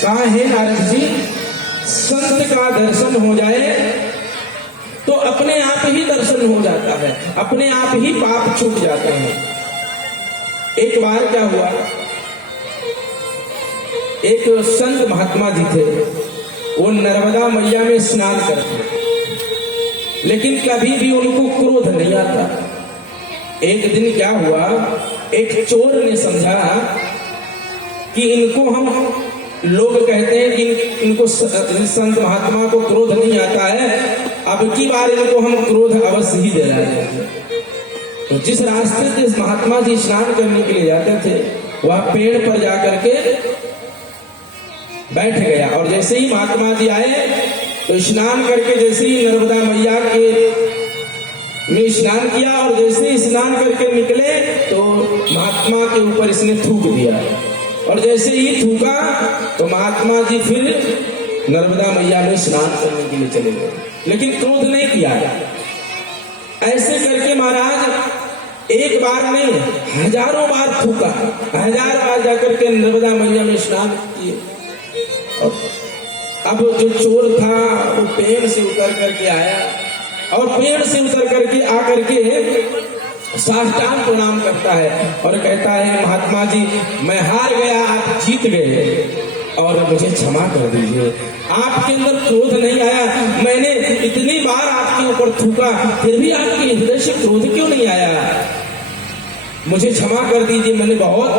कहा हे नारद जी, संत का दर्शन हो जाए तो अपने आप ही दर्शन हो जाता है, अपने आप ही पाप छूट जाते हैं। एक बार क्या हुआ, एक संत महात्मा जी थे, वो नर्मदा मैया में स्नान करते, लेकिन कभी भी उनको क्रोध नहीं आता। एक दिन क्या हुआ, एक चोर ने समझा कि इनको हम, लोग कहते हैं कि इनको संत महात्मा को क्रोध नहीं आता है, अब की बार इनको हम क्रोध अवश्य ही दे रहे हैं। तो जिस रास्ते से इस महात्मा जी स्नान करने के लिए जाते थे, वह पेड़ पर जाकर के बैठ गया, और जैसे ही महात्मा जी आए तो स्नान करके जैसे ही नर्मदा मैया के में स्नान किया, और जैसे ही स्नान करके निकले तो महात्मा के ऊपर इसने थूक दिया, और जैसे ही थूका तो महात्मा जी फिर नर्मदा मैया में स्नान करने के लिए चले गए, लेकिन क्रोध नहीं किया। ऐसे करके महाराज एक बार नहीं, हजारों बार थूका, 1000 बार जाकर के नर्मदा मैया में स्नान किए। अब जो चोर था वो पेड़ से उतर करके आया, और पेड़ से उतर करके आकर के साष्टांग प्रणाम करता है और कहता है, महात्मा जी मैं हार गया, आप जीत गए और मुझे क्षमा कर दीजिए। आपके अंदर क्रोध नहीं आया, मैंने इतनी बार आपके ऊपर थूका, फिर भी आपके हृदय से क्रोध क्यों नहीं आया? मुझे क्षमा कर दीजिए, मैंने बहुत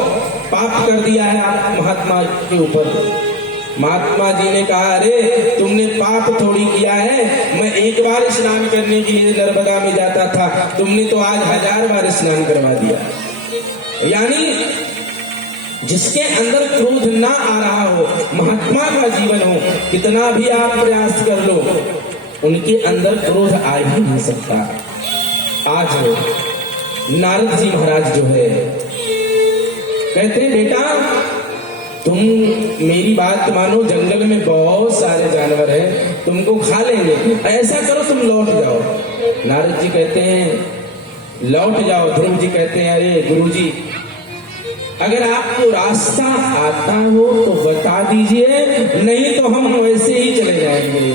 पाप कर दिया है आप महात्मा के ऊपर। महात्मा जी ने कहा, अरे तुमने पाप थोड़ी किया है, मैं एक बार स्नान करने के लिए नर्मदा में जाता था, तुमने तो आज 1000 बार स्नान करवा दिया। यानी जिसके अंदर क्रोध ना आ रहा हो, महात्मा का जीवन हो, कितना भी आप प्रयास कर लो, उनके अंदर क्रोध आ ही नहीं सकता। आज नारद जी महाराज जो है कहते हैं, बेटा तुम मेरी बात मानो, जंगल में बहुत सारे जानवर हैं, तुमको खा लेंगे, ऐसा करो तुम लौट जाओ। नारद जी कहते हैं लौट जाओ। ध्रुव जी कहते हैं, अरे गुरु जी अगर आपको रास्ता आता हो तो बता दीजिए, नहीं तो हम वैसे ही चले जाएंगे।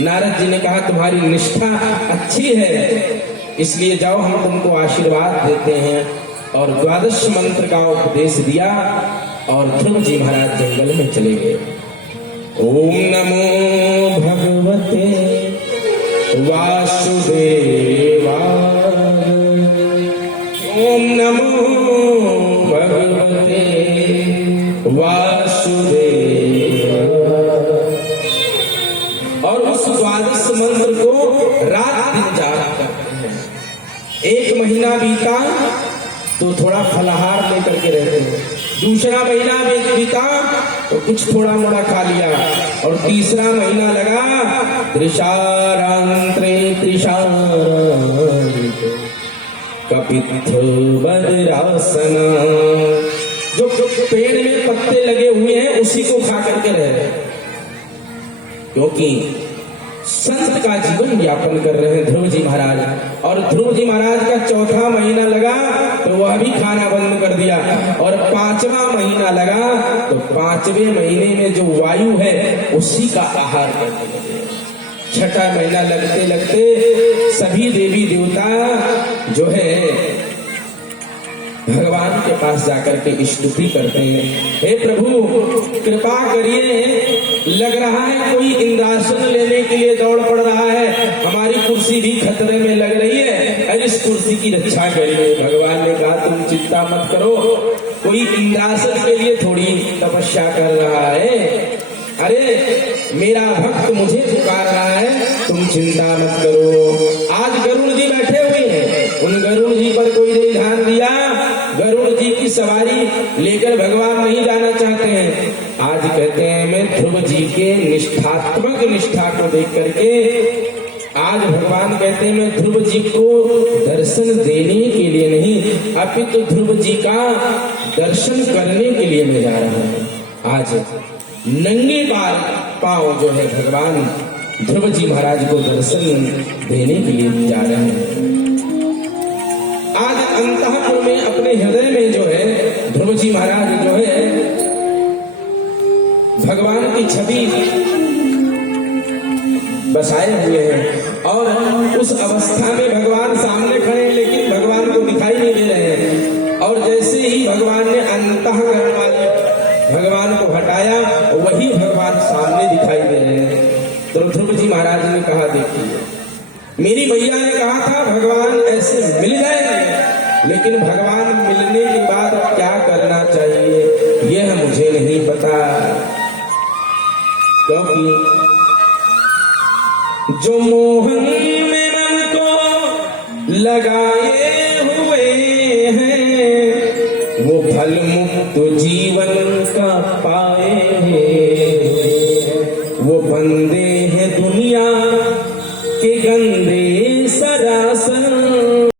नारद जी ने कहा, तुम्हारी निष्ठा अच्छी है, इसलिए जाओ हम तुमको आशीर्वाद देते हैं, और 12 मंत्र का उपदेश दिया, और ध्रुव जी महाराज जंगल में चले गए। ओम नमो भगवते वासुदेवाय, ओम नमो भगवते वासुदेवाय। और उस 12 मंत्र को रात दिन जाप करते हैं। 1 महीना बीता तो थोड़ा फलाहार लेकर के रहते हैं, दूसरा महीना बीता तो कुछ थोड़ा मोड़ा खा लिया, और तीसरा महीना लगा त्रिशारांत्रे त्रिशारांत कपित्थ बद्रासना, जो पेड़ में पत्ते लगे हुए हैं उसी को खा करके रहे, क्योंकि संत का जीवन यापन कर रहे हैं ध्रुव जी महाराज। और ध्रुव जी महाराज का 4था महीना लगा तो वह भी खाना बंद कर दिया, और 5वां महीना लगा तो 5वें महीने में जो वायु है उसी का आहार करने लगे। 6ठा महीना लगते लगते सभी देवी देवता जो है भगवान के पास जाकर के स्तुति करते हैं, हे प्रभु कृपा करिए, लग रहा है कोई इंद्रासन लेने के लिए दौड़ पड़ रहा है, हमारी कुर्सी भी खतरे में लग रही है, अरे इस कुर्सी की रक्षा करिए। भगवान ने कहा, तुम चिंता मत करो, कोई इंद्रासन के लिए थोड़ी तपस्या कर रहा है, अरे मेरा भक्त मुझे पुकार रहा है, तुम चिंता मत करो। आज गरुड़ जी बैठे हुए हैं, उन गरुड़ जी पर कोई नहीं ध्यान दिया, गरुड़ जी की सवारी लेकर भगवान नहीं जाना चाहते हैं। आज कहते हैं, मैं ध्रुव जी के निष्ठात्मक निष्ठा को देख करके आज भगवान कहते हैं, मैं ध्रुव जी को दर्शन देने के लिए नहीं, अपितु ध्रुव जी का दर्शन करने के लिए मैं जा रहा हूँ। आज नंगे पांव जो है भगवान ध्रुव जी महाराज को दर्शन देने के लिए जा रहे हैं। आज अंतःपुर में अपने हृदय में जो है ध्रुव जी महाराज जो है भगवान की छवि बसाए हुए हैं और उस अवस्था में भगवान सामने खड़े हैं, लेकिन भगवान को दिखाई नहीं दे रहे हैं। और जैसे ही भगवान ने अंतःकरण वाले भगवान को हटाया, वही भगवान सामने दिखाई दे रहे हैं। तो ध्रुव जी महाराज ने कहा, देखिए मेरी मैया ने कहा था भगवान ऐसे मिल जाएंगे, लेकिन भगवान मिलने के बाद क्या करना चाहिए यह मुझे नहीं पता, क्योंकि जो मोहन में मन को लगाए हुए हैं वो फल मुक्त जी